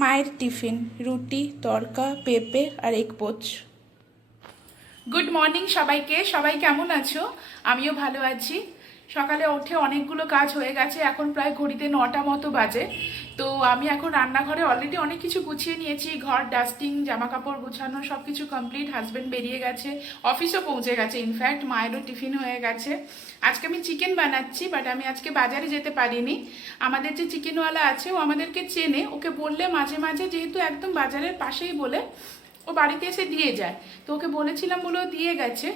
মায়ের টিফিন রুটি তড়কা পেঁপে আর এগ পোচ। গুড মর্নিং সবাইকে। সবাই কেমন আছো? আমিও ভালো আছি। সকালে উঠে অনেকগুলো কাজ হয়ে গেছে, এখন প্রায় ঘড়িতে 9টা মতো বাজে। তো আমি এখন রান্নাঘরে অলরেডি অনেক কিছু গুছিয়ে নিয়েছি, ঘর ডাস্টিং, জামা কাপড় গুছানো সব কিছু কমপ্লিট। হাজব্যান্ড বেরিয়ে গেছে, অফিসও পৌঁছে গেছে, ইনফ্যাক্ট মায়েরও টিফিন হয়ে গেছে। আজকে আমি চিকেন বানাচ্ছি, বাট আমি আজকে বাজারে যেতে পারিনি। আমাদের যে চিকেনওয়ালা আছে ও আমাদেরকে চেনে, ওকে বললে মাঝে মাঝে, যেহেতু একদম বাজারের পাশেই বলে, ও বাড়িতে এসে দিয়ে যায়। তো ওকে বলেছিলাম বলে ও দিয়ে গেছে,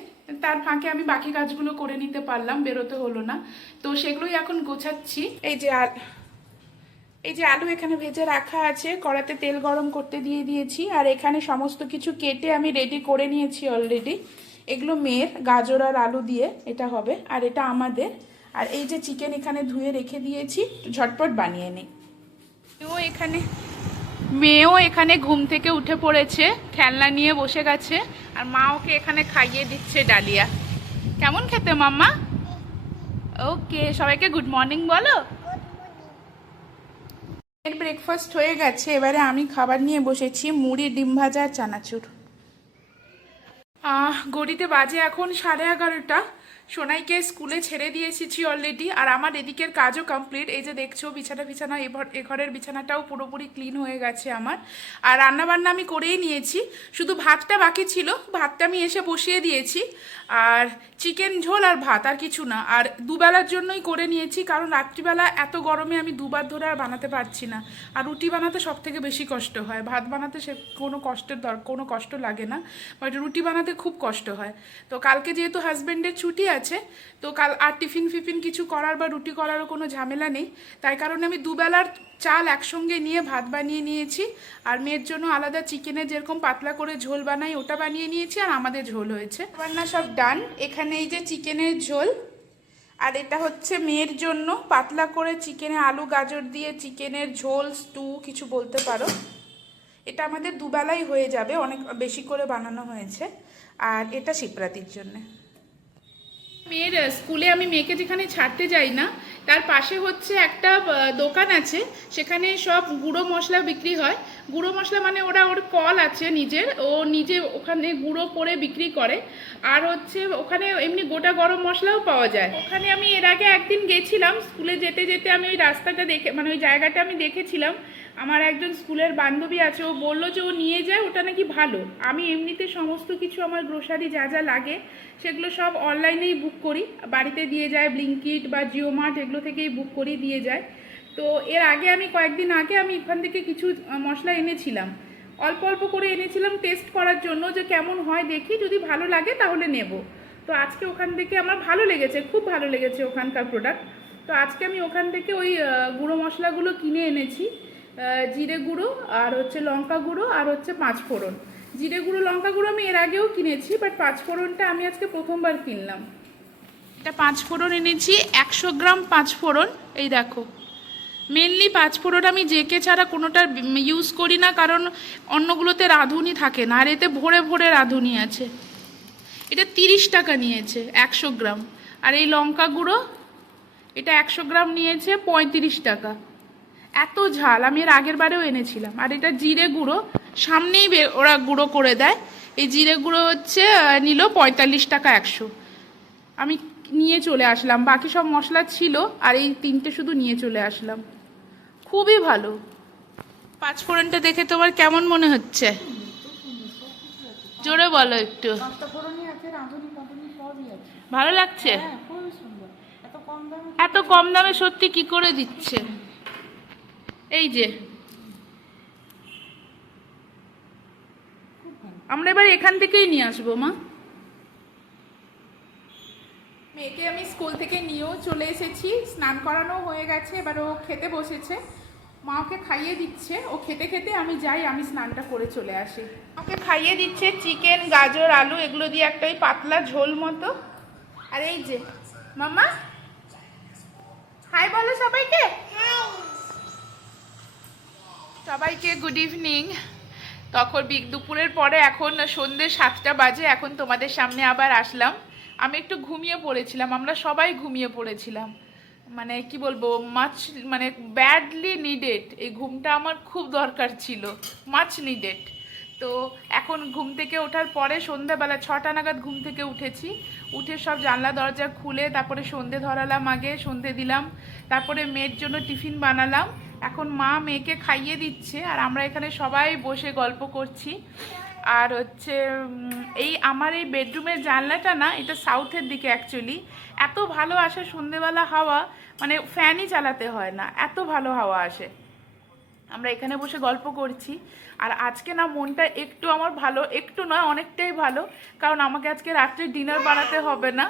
তার ফাঁকে আমি বাকি কাজগুলো করে নিতে পারলাম, বেরোতে হলো না। তো সেগুলোই এখন গোছাচ্ছি। এই যে আলু এখানে ভেজে রাখা আছে, কড়াতে তেল গরম করতে দিয়ে দিয়েছি, আর এখানে সমস্ত কিছু কেটে আমি রেডি করে নিয়েছি অলরেডি। এগুলো মেয়ের, গাজর আর আলু দিয়ে এটা হবে, আর এটা আমাদের। আর এই যে চিকেন এখানে ধুয়ে রেখে দিয়েছি, ঝটপট বানিয়ে নিই। মেয়েও এখানে ঘুম থেকে উঠে পড়েছে, খেলনা নিয়ে বসে গেছে, আর মা ওকে এখানে খাইয়ে দিচ্ছে ডালিয়া। কেমন খেতে মাম্মা? ওকে, সবাইকে গুড মর্নিং বলো। এর ব্রেকফাস্ট হয়ে গেছে, এবারে আমি খাবার নিয়ে বসেছি, মুড়ি, ডিম ভাজা আর চানাচুর। ঘড়িতে বাজে এখন 11:30। সোনাইকে স্কুলে ছেড়ে দিয়ে এসেছি অলরেডি, আর আমার এদিকের কাজও কমপ্লিট। এই যে দেখছো বিছানা, এ ঘরের বিছানাটাও পুরোপুরি ক্লিন হয়ে গেছে আমার। আর রান্নাবান্না আমি করেই নিয়েছি, শুধু ভাতটা বাকি ছিল, ভাতটা আমি এসে বসিয়ে দিয়েছি। আর চিকেন ঝোল আর ভাত, আর কিছু না। আর দুবেলার জন্যই করে নিয়েছি, কারণ রাত্রিবেলা এত গরমে আমি দুবার ধরে আর বানাতে পারছি না। আর রুটি বানাতে সব থেকে বেশি কষ্ট হয়, ভাত বানাতে সে কোনো কষ্ট লাগে না, বাট রুটি বানাতে খুব কষ্ট হয়। তো কালকে যেহেতু হাজব্যান্ডের ছুটি আছে, তো কাল আর টিফিন ফিফিন কিছু করার বা রুটি করারও কোনো ঝামেলা নেই, তাই কারণে আমি দুবেলার চাল একসঙ্গে নিয়ে ভাত বানিয়ে নিয়েছি। আর মেয়ের জন্য আলাদা চিকেনের যেরকম পাতলা করে ঝোল বানাই ওটা বানিয়ে নিয়েছি, আর আমাদের ঝোল হয়েছে। রান্না সব ডান। এখানে এই যে চিকেনের ঝোল, আর এটা হচ্ছে মেয়ের জন্য পাতলা করে চিকেনে আলু গাজর দিয়ে চিকেনের ঝোল, স্টু কিছু বলতে পারো। এটা আমাদের দুবেলাই হয়ে যাবে, অনেক বেশি করে বানানো হয়েছে। আর এটা শিবরাত্রির জন্যে। মেয়ের স্কুলে আমি মেয়েকে যেখানে ছাড়তে যাই না, তার পাশে হচ্ছে একটা দোকান আছে, সেখানে সব গুঁড়ো মশলা বিক্রি হয়। গুঁড়ো মশলা মানে ওর কল আছে নিজের, ও নিজে ওখানে গুঁড়ো করে বিক্রি করে। আর হচ্ছে ওখানে এমনি গোটা গরম মশলাও পাওয়া যায়। ওখানে আমি এর আগে একদিন গেছিলাম, স্কুলে যেতে যেতে আমি ওই রাস্তাটা দেখে, মানে ওই জায়গাটা আমি দেখেছিলাম। আমার একজন স্কুলের বান্ধবী আছে, ও বললো যে ও নিয়ে যায়, ওটা নাকি ভালো। আমি এমনিতে সমস্ত কিছু আমার গ্রোসারি যা যা লাগে সেগুলো সব অনলাইনেই বুক করি, বাড়িতে দিয়ে যায়, ব্লিঙ্কিট বা জিও মার্ট এগুলো থেকেই বুক করি, দিয়ে যায়। তো এর আগে আমি কয়েকদিন আগে আমি এখান থেকে কিছু মশলা এনেছিলাম, অল্প অল্প করে এনেছিলাম টেস্ট করার জন্য, যে কেমন হয় দেখি, যদি ভালো লাগে তাহলে নেব। তো আজকে ওখান থেকে আমার ভালো লেগেছে, খুব ভালো লেগেছে ওখানকার প্রোডাক্ট। তো আজকে আমি ওখান থেকে ওই গুঁড়ো মশলাগুলো কিনে এনেছি। জিরে গুঁড়ো, আর হচ্ছে লঙ্কা গুঁড়ো, আর হচ্ছে 5 ফোড়ন। জিরে গুঁড়ো লঙ্কা গুঁড়ো আমি এর আগেও কিনেছি, বাট 5 ফোড়নটা আমি আজকে প্রথমবার কিনলাম। এটা 5 ফোড়ন এনেছি, 100 গ্রাম 5 ফোড়ন। এই দেখো, মেনলি 5 ফোড়ন আমি জেকে ছাড়া কোনোটার ইউজ করি না, কারণ অন্যগুলোতে রাঁধুনি থাকে না, আর এতে ভরে ভরে রাঁধুনি আছে। এটা 30 টাকা নিয়েছে 100 গ্রাম। আর এই লঙ্কা গুঁড়ো, এটা 100 গ্রাম নিয়েছে 35 টাকা। এত ঝাল, আমি এর আগের বারেও এনেছিলাম। আর এটা জিরে গুঁড়ো, সামনেই ওরা গুঁড়ো করে দেয়। এই জিরে গুঁড়ো হচ্ছে নিল 45 টাকা 100। আমি নিয়ে চলে আসলাম, বাকি সব মশলা ছিল, আর এই 3টে শুধু নিয়ে চলে আসলাম। খুবই ভালো। 5 ফোড়নটা দেখে তোমার কেমন মনে হচ্ছে? জোরে বলো একটু। ভালো লাগছে? এত কম দামে সত্যি কি করে দিচ্ছে? এই যে আমরা এবার এখান থেকেই নিয়ে আসবো মা। মেয়েকে আমি স্কুল থেকে নিয়েও চলে এসেছি, স্নান করানো হয়ে গেছে, এবার ও খেতে বসেছে। মা ওকে খাইয়ে দিচ্ছে, ও খেতে খেতে আমি যাই, আমি স্নানটা করে চলে আসি। ওকে খাইয়ে দিচ্ছে চিকেন, গাজর, আলু এগুলো দিয়ে একটা ওই পাতলা ঝোল মতো। আর এই যে মামা, হাই বলো সবাইকে। সবাইকে গুড ইভিনিং। তখন দুপুরের পরে এখন সন্ধ্যে 7টা বাজে, এখন তোমাদের সামনে আবার আসলাম। আমি একটু ঘুমিয়ে পড়েছিলাম, আমরা সবাই ঘুমিয়ে পড়েছিলাম, মানে কি বলবো, মাছ মানে ব্যাডলি নিডেড, এই ঘুমটা আমার খুব দরকার ছিল, মাছ নিডেড। তো এখন ঘুম থেকে ওঠার পরে সন্ধ্যাবেলা 6টা নাগাদ ঘুম থেকে উঠেছি, উঠে সব জানলা দরজা খুলে তারপরে সন্ধে ধরালাম, আগে সন্ধে দিলাম, তারপরে মেয়ের জন্য টিফিন বানালাম। এখন মা মেয়েকে খাইয়ে দিচ্ছে আর আমরা এখানে সবাই বসে গল্প করছি। আর হচ্ছে এই আমার এই বেডরুমের জানলাটা না, এটা সাউথের দিকে অ্যাকচুয়ালি, এত ভালো আসে সন্ধেবেলা হাওয়া, মানে ফ্যানই চালাতে হয় না, এত ভালো হাওয়া আসে। আমরা এখানে বসে গল্প করছি। আর আজকে না মনটা একটু আমার ভালো, একটু নয় অনেকটাই ভালো, কারণ আমাকে আজকে রাত্রে ডিনার বানাতে হবে না,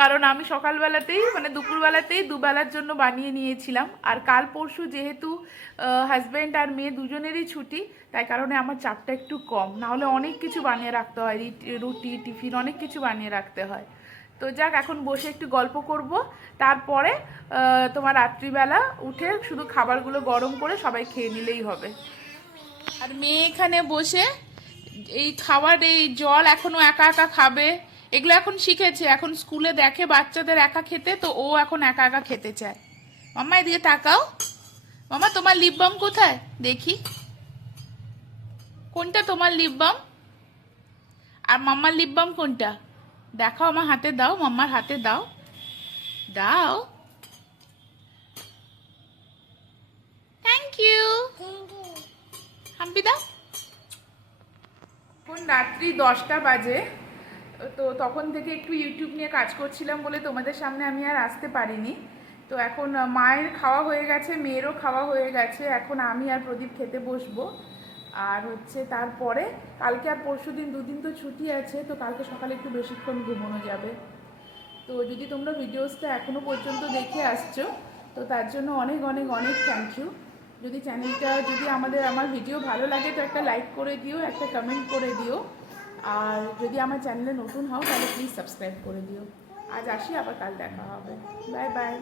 কারণ আমি সকালবেলাতেই মানে দুপুরবেলাতেই দুবেলার জন্য বানিয়ে নিয়েছিলাম। আর কাল পরশু যেহেতু হাজব্যান্ড আর মেয়ে দুজনেরই ছুটি, তাই কারণে আমার চাপটা একটু কম, নাহলে অনেক কিছু বানিয়ে রাখতে হয়, রুটি টিফিন অনেক কিছু বানিয়ে রাখতে হয়। তো যাক, এখন বসে একটু গল্প করব, তারপরে তোমার রাত্রিবেলা উঠে শুধু খাবারগুলো গরম করে সবাই খেয়ে নিলেই হবে। আর মেয়ে এখানে বসে এই খাবার, এই জল এখনো একা একা খাবে, এগুলো এখন শিখেছে, এখন স্কুলে দেখে বাচ্চাদের একা খেতে, তো ও এখন একা একা খেতে চায়। মাম্মা এদিকে তাকাও, মাম্মা তোমার লিপ বাম কোথায় দেখি, কোনটা তোমার লিপ বাম, আর মাম্মার লিপ বাম কোনটা দেখাও, আমার হাতে দাও, মাম্মার হাতে দাও, দাও, থ্যাংক ইউ, হাম্পি দাও। এখন রাত্রি 10টা বাজে, তো তখন থেকে একটু ইউটিউব নিয়ে কাজ করছিলাম বলে তোমাদের সামনে আমি আর আসতে পারিনি। তো এখন মায়ের খাওয়া হয়ে গেছে, মেয়েরও খাওয়া হয়ে গেছে, এখন আমি আর প্রদীপ খেতে বসবো। আর হচ্ছে তারপরে কালকে আর পরশু দিন দুদিন তো ছুটি আছে, তো কালকে সকালে একটু বেশিক্ষণ ঘুমানো যাবে। তো যদি তোমরা ভিডিওসটা এখনও পর্যন্ত দেখে আসছো, তো তার জন্য অনেক অনেক অনেক থ্যাংক ইউ। যদি চ্যানেলটা, যদি আমার ভিডিও ভালো লাগে তো একটা লাইক করে দিও, একটা কমেন্ট করে দিও, আর যদি আমার চ্যানেলে নতুন হও তাহলে প্লিজ সাবস্ক্রাইব করে দিও। আজ আসি, আবার কাল দেখা হবে, বাই বাই।